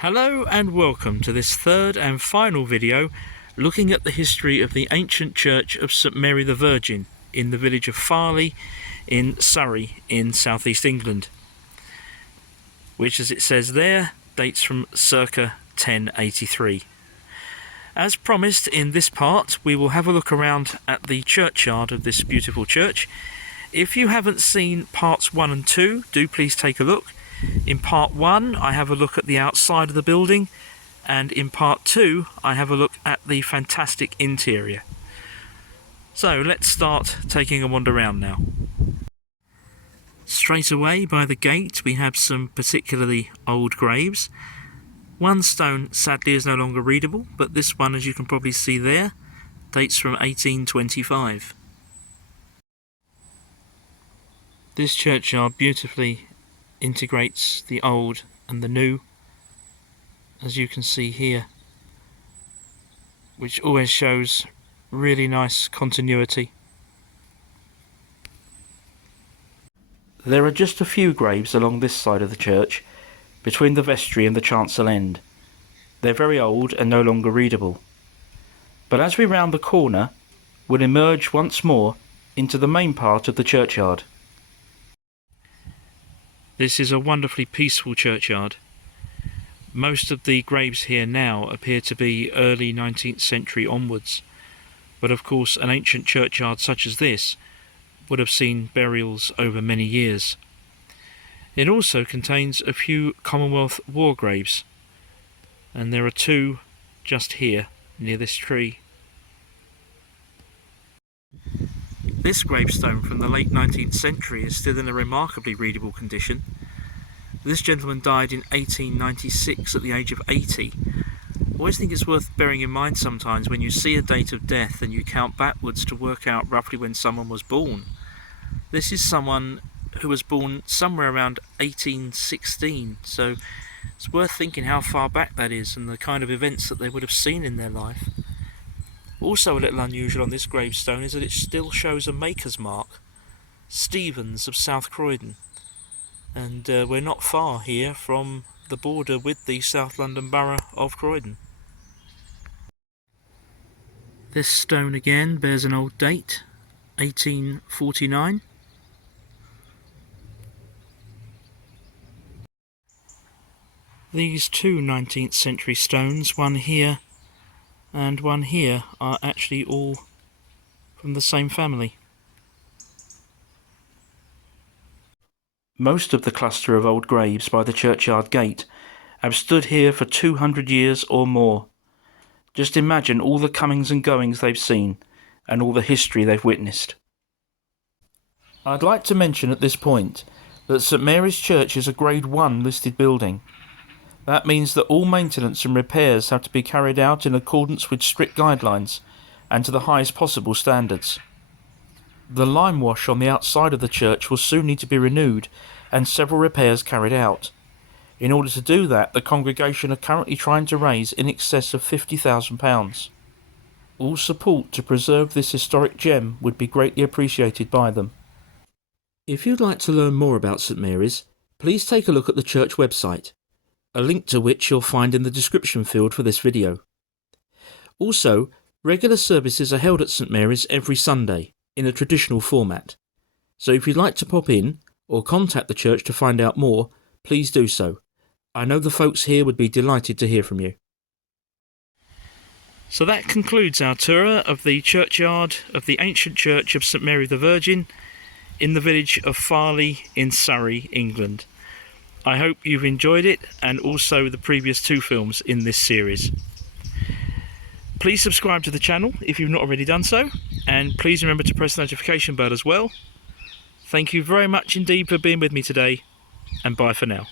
Hello and welcome to this third and final video looking at the history of the ancient church of St Mary the Virgin in the village of Farleigh in Surrey in southeast England, which, as it says there, dates from circa 1083. As promised, in this part we will have a look around at the churchyard of this beautiful church. If you haven't seen parts 1 and 2, do please take a look. In part 1 I have a look at the outside of the building, and in part 2 I have a look at the fantastic interior. So let's start taking a wander around now. Straight away by the gate we have some particularly old graves. One stone sadly is no longer readable, but this one, as you can probably see there, dates from 1825. This churchyard beautifully integrates the old and the new, as you can see here, which always shows really nice continuity. There are just a few graves along this side of the church, between the vestry and the chancel end. They're very old and no longer readable. But as we round the corner, we'll emerge once more into the main part of the churchyard. This is a wonderfully peaceful churchyard. Most of the graves here now appear to be early 19th century onwards, but of course an ancient churchyard such as this would have seen burials over many years. It also contains a few Commonwealth war graves, and there are two just here near this tree. This gravestone from the late 19th century is still in a remarkably readable condition. This gentleman died in 1896 at the age of 80. I always think it's worth bearing in mind sometimes when you see a date of death and you count backwards to work out roughly when someone was born. This is someone who was born somewhere around 1816, so it's worth thinking how far back that is and the kind of events that they would have seen in their life. Also a little unusual on this gravestone is that it still shows a maker's mark, Stevens of South Croydon, and we're not far here from the border with the South London borough of Croydon. This stone again bears an old date, 1849. These two 19th century stones, one here and one here, are actually all from the same family. Most of the cluster of old graves by the churchyard gate have stood here for 200 years or more. Just imagine all the comings and goings they've seen and all the history they've witnessed. I'd like to mention at this point that St Mary's Church is a Grade 1 listed building. That means that all maintenance and repairs have to be carried out in accordance with strict guidelines and to the highest possible standards. The lime wash on the outside of the church will soon need to be renewed and several repairs carried out. In order to do that, the congregation are currently trying to raise in excess of £50,000. All support to preserve this historic gem would be greatly appreciated by them. If you'd like to learn more about St Mary's, please take a look at the church website, a link to which you'll find in the description field for this video. Also, regular services are held at St Mary's every Sunday in a traditional format, so if you'd like to pop in or contact the church to find out more, please do so. I know the folks here would be delighted to hear from you. So that concludes our tour of the churchyard of the ancient church of St Mary the Virgin in the village of Farleigh in Surrey, England. I hope you've enjoyed it, and also the previous two films in this series. Please subscribe to the channel if you've not already done so, and please remember to press the notification bell as well. Thank you very much indeed for being with me today, and bye for now.